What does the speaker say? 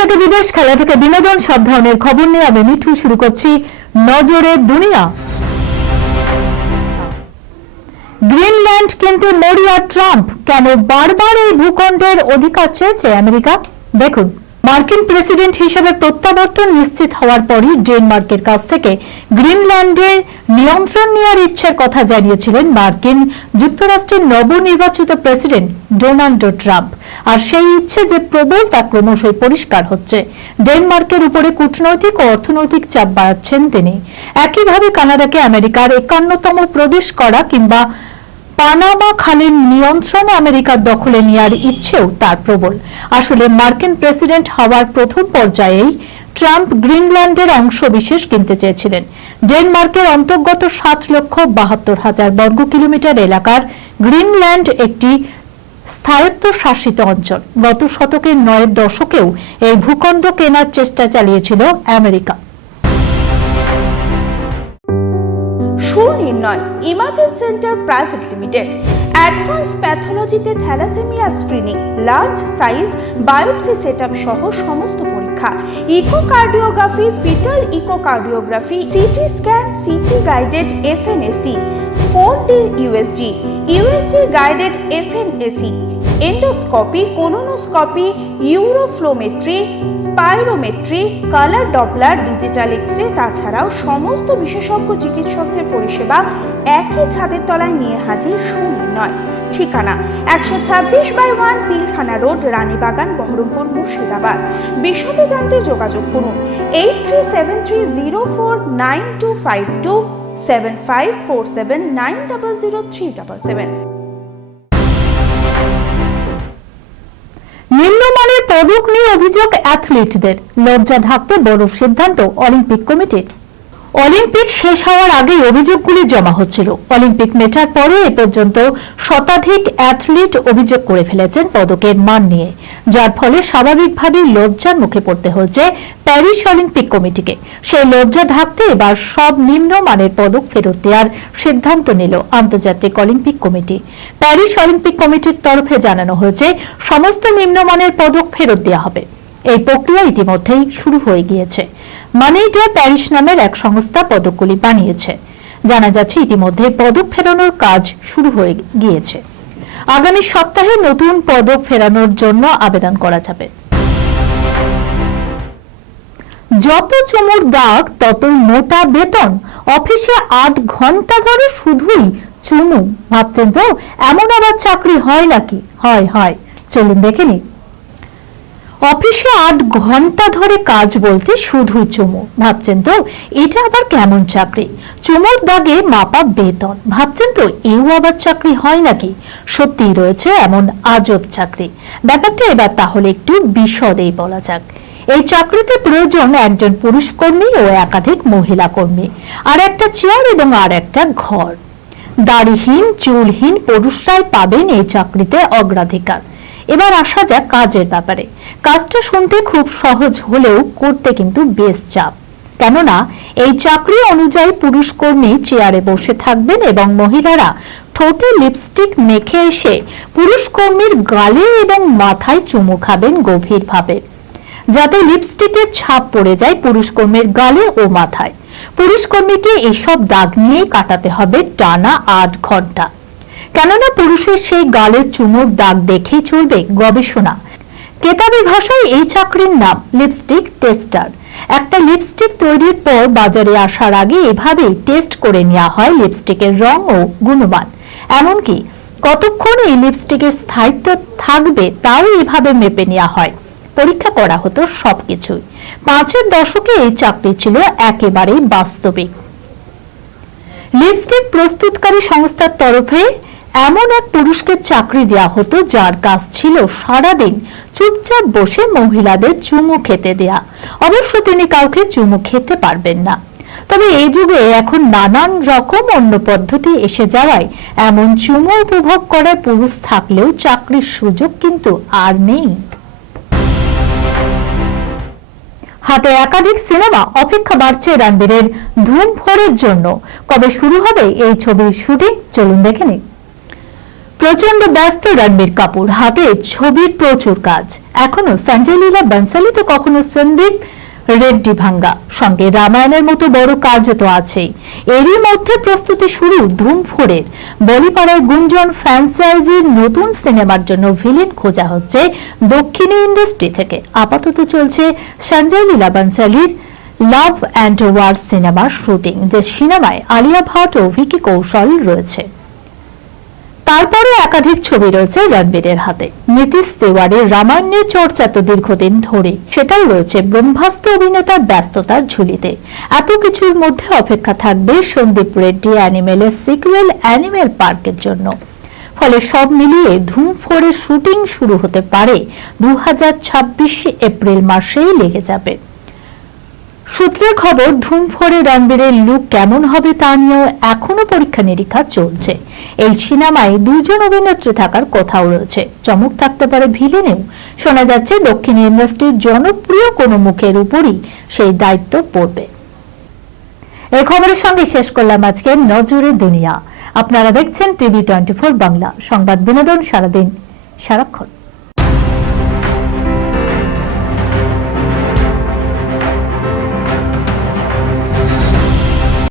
থেকে বিদেশ, খেলা থেকে বিনোদন, সব ধরনের খবর নিয়ে আমি মিঠু শুরু করছি নজরে দুনিয়া। গ্রিনল্যান্ড কিনতে মরিয়া ট্রাম্প, কেন বারবার এই ভূখণ্ডের অধিকার চেয়েছে আমেরিকা? দেখুন, মার্কিন প্রেসিডেন্ট হিসেবে প্রত্যাবর্তন নিশ্চিত হওয়ার পরই ডেনমার্কের কাছ থেকে গ্রিনল্যান্ডের নিয়ন্ত্রণ নেওয়ার ইচ্ছের কথা জানিয়েছিলেন মার্কিন যুক্তরাষ্ট্রের নবনির্বাচিত প্রেসিডেন্ট ডোনাল্ড ট্রাম্প। আর সেই ইচ্ছে যে প্রবল তা ক্রমশই পরিষ্কার হচ্ছে। ডেনমার্কের উপরে কূটনৈতিক ও অর্থনৈতিক চাপ বাড়াচ্ছেন তিনি। একইভাবে কানাডাকে আমেরিকার 51তম প্রদেশ করা কিংবা পানামা খালের নিয়ন্ত্রণ আমেরিকার দখলে নেওয়ার ইচ্ছেও তার প্রবল। আসলে মার্কিন প্রেসিডেন্ট হওয়ার প্রথম পর্যায়েই ট্রাম্প গ্রিনল্যান্ডের অংশ বিশেষ কিনতে চেয়েছিলেন। ডেনমার্কের অন্তর্গত 7,72,000 বর্গ কিলোমিটার এলাকার গ্রিনল্যান্ড একটি স্থায়ত্বশাসিত অঞ্চল। গত শতকের 9-এর দশকেও এই ভূখণ্ড কেনার চেষ্টা চালিয়েছিল America. Sunirnoy imaging centre private limited advance প্যাথোলজিতে thalassemia screening, large size biopsy setup সহ সমস্ত পরীক্ষা, echocardiography, fetal echocardiography, CT scan, CT guided FNAC, 4D USG, USG guided FNAC, endoscopy, colonoscopy, uroflowmetry, spirometry, colour Doppler, digital X ray, তাছাড়াও সমস্ত বিশেষজ্ঞ চিকিৎসকদের পরিষেবা একই ছাদের তলায় নিয়ে হাজির সুনির্ণয়। ঠিকানা 126/1 পিলখানা রোড, রানীবাগান, বহরমপুর, মুর্শিদাবাদ। বিশদে জানতে যোগাযোগ করুন 8373049252 7547900377। নিম্নমানের পদক নিয়ে অভিযোগ অ্যাথলিটদের, লজ্জা ঢাকতে বড় সিদ্ধান্ত অলিম্পিক কমিটির। অলিম্পিক শেষ হওয়ার আগেই অভিযোগগুলি জমা হচ্ছিল। অলিম্পিক মেটার পরে এ পর্যন্ত শতাধিক অ্যাথলিট অভিযোগ করে ফেলেছেন পদকের মান নিয়ে, যার ফলে স্বাভাবিকভাবেই লজ্জার মুখে পড়তে হচ্ছে প্যারিস অলিম্পিক কমিটিকে। সেই লজ্জা ঢাকতে এবার সব নিম্নমানের পদক ফেরত দেওয়ার সিদ্ধান্ত নিল আন্তর্জাতিক অলিম্পিক কমিটি। প্যারিস অলিম্পিক কমিটির তরফে জানানো হয়েছে সমস্ত নিম্নমানের পদক ফেরত দেওয়া হবে। এই প্রক্রিয়া ইতিমধ্যেই শুরু হয়ে গিয়েছে। মানিটা প্যারিস নামের এক সংস্থা পদকগুলি বানিয়েছে। জানা যাচ্ছে ইতিমধ্যে পদক ফেরানোর কাজ শুরু হয়ে গিয়েছে। আগামী সপ্তাহে নতুন পদক ফেরানোর জন্য আবেদন করা যাবে। যত চুমুর দাগ ততই মোটা বেতন, অফিসে 8 ঘন্টা ধরে শুধুই চুমু। ভাবছেন তো এমন আবার চাকরি হয় নাকি? হয়, চলুন দেখে নিই। অফিসে 8 ঘন্টা ধরে কাজ বলতে শুধুই চুমু। ভাবছেন তো এটা আবার কেমন চাকরি? চুমুর দাগে মাপা বেতন। ভাবছেন তো এও আবার চাকরি হয় নাকি? সত্যিই রয়েছে এমন আজব চাকরি। ব্যাপারটা এবার তাহলে একটু বিশদেই বলা যাক। এই চাকরিতে প্রয়োজন একজন পুরুষ কর্মী ও একাধিক মহিলা কর্মী, আর একটা চেয়ার এবং আর একটা ঘর। দাড়িহীন চুলহীন পুরুষরাই পাবেন এই চাকরিতে অগ্রাধিকার। এবার আসা যাক কাজের ব্যাপারে। কাজটা শুনতে খুব সহজ হলেও করতে কিন্তু বেশ চাপ। কেননা এই চাকরি অনুযায়ী পুরুষ কর্মী চেয়ারে বসে থাকবেন এবং মহিলারা ঠোঁটে লিপস্টিক মেখে এসে পুরুষ কর্মীর গালে এবং মাথায় চুমু খাবেন গভীরভাবে, যাতে লিপস্টিকের ছাপ পড়ে যায় পুরুষ কর্মীর গালে ও মাথায়। পুরুষ কর্মীকে এসব দাগ নিয়েই কাটাতে হবে টানা 8 ঘন্টা। কেননা পুরুষের সেই গালের চুমুর দাগ দেখেই চলবে গবেষণা। কেতাবি ভাষায় এই চাকরির নাম লিপস্টিক টেস্টার। একটা লিপস্টিক তৈরির পর বাজারে আসার আগে এভাবেই টেস্ট করে নেওয়া হয় লিপস্টিকের রং ও গুণমান। এমনকি কতক্ষণ এই লিপস্টিকের স্থায়িত্ব থাকবে তাও এভাবে মেপে নেওয়া হয়। পরীক্ষা করা হতো সবকিছুই। 5-এর দশকে এই চাকরি ছিল একেবারেই বাস্তবিক। লিপস্টিক প্রস্তুতকারী সংস্থার তরফে এমন এক পুরুষকে চাকরি দেওয়া হতো যার কাজ ছিল সারাদিন চুপচাপ বসে মহিলাদের চুমু খেতে দেয়া। অবশ্য তিনি কাউকে চুমু খেতে পারবেন না। তবে এই যুগে এখন নানান রকম অন্য পদ্ধতি এসে যাওয়ায় এমন চুমু উপভোগ করার পুরুষ থাকলেও চাকরির সুযোগ কিন্তু আর নেই। হাতে একাধিক সিনেমা, অপেক্ষা বাড়ছে রণবীরের ধুম 4-এর জন্য। কবে শুরু হবে এই ছবির শুটিং? চলুন দেখে নিই। প্রচন্ড ব্যস্ত রণবীর কাপুর, হাতে ছবির প্রচুর কাজ। এখনো সঞ্জয় লীলা বনসালি তো কখনো সন্দীপ রেড্ডি ভাঙ্গা, সঙ্গে রামায়ণের মতো বড় কাজ তো আছেই। এরই মধ্যে প্রস্তুতি শুরু ধুম 4-এর। বলিপাড়ায় গুঞ্জন ফ্র্যাঞ্চাইজির নতুন সিনেমার জন্য ভিলেন খোঁজা হচ্ছে দক্ষিণী ইন্ডাস্ট্রি থেকে। আপাতত চলছে Sanjay Leela বনসালির love and war সিনেমার শুটিং, যে সিনেমায় আলিয়া ভাট ও ভিকি কৌশল রয়েছে। তারপরে একাধিক ছবি রয়েছে রণবীরের হাতে। নীতিশ তেওয়ারির রামায়ণের চর্চা তো দীর্ঘদিন ধরে, সেটাও রয়েছে ব্রহ্মাস্ত্র অভিনেতার ব্যস্ততার ঝুলিতে। এত কিছুর মধ্যে অপেক্ষা থাকবে সন্দীপ রেড্ডি অ্যানিমেলের সিকুয়েল অ্যানিমেল পার্কের জন্য। ফলে সব মিলিয়ে ধুম 4-এর শুটিং শুরু হতে পারে 2026 এপ্রিল মাসেই লেগে যাবে। সূত্রের খবর, ধুম 4-এ রণবীরের লুক কেমন হবে তা নিয়েও এখনো পরীক্ষা নিরীক্ষা চলছে। এই সিনেমায় 2 জন অভিনেত্রী থাকার কথাও রয়েছে। চমক থাকতে পারে ভিলেনেও। শোনা যাচ্ছে দক্ষিণ ইন্ডাস্ট্রির জনপ্রিয় কোনো মুখের উপরই সেই দায়িত্ব পড়বে। এই খবরের সঙ্গে শেষ করলাম আজকে নজরে দুনিয়া। আপনারা দেখছেন টিভি 24 বাংলা, সংবাদ বিনোদন সারাদিন সারাক্ষণ।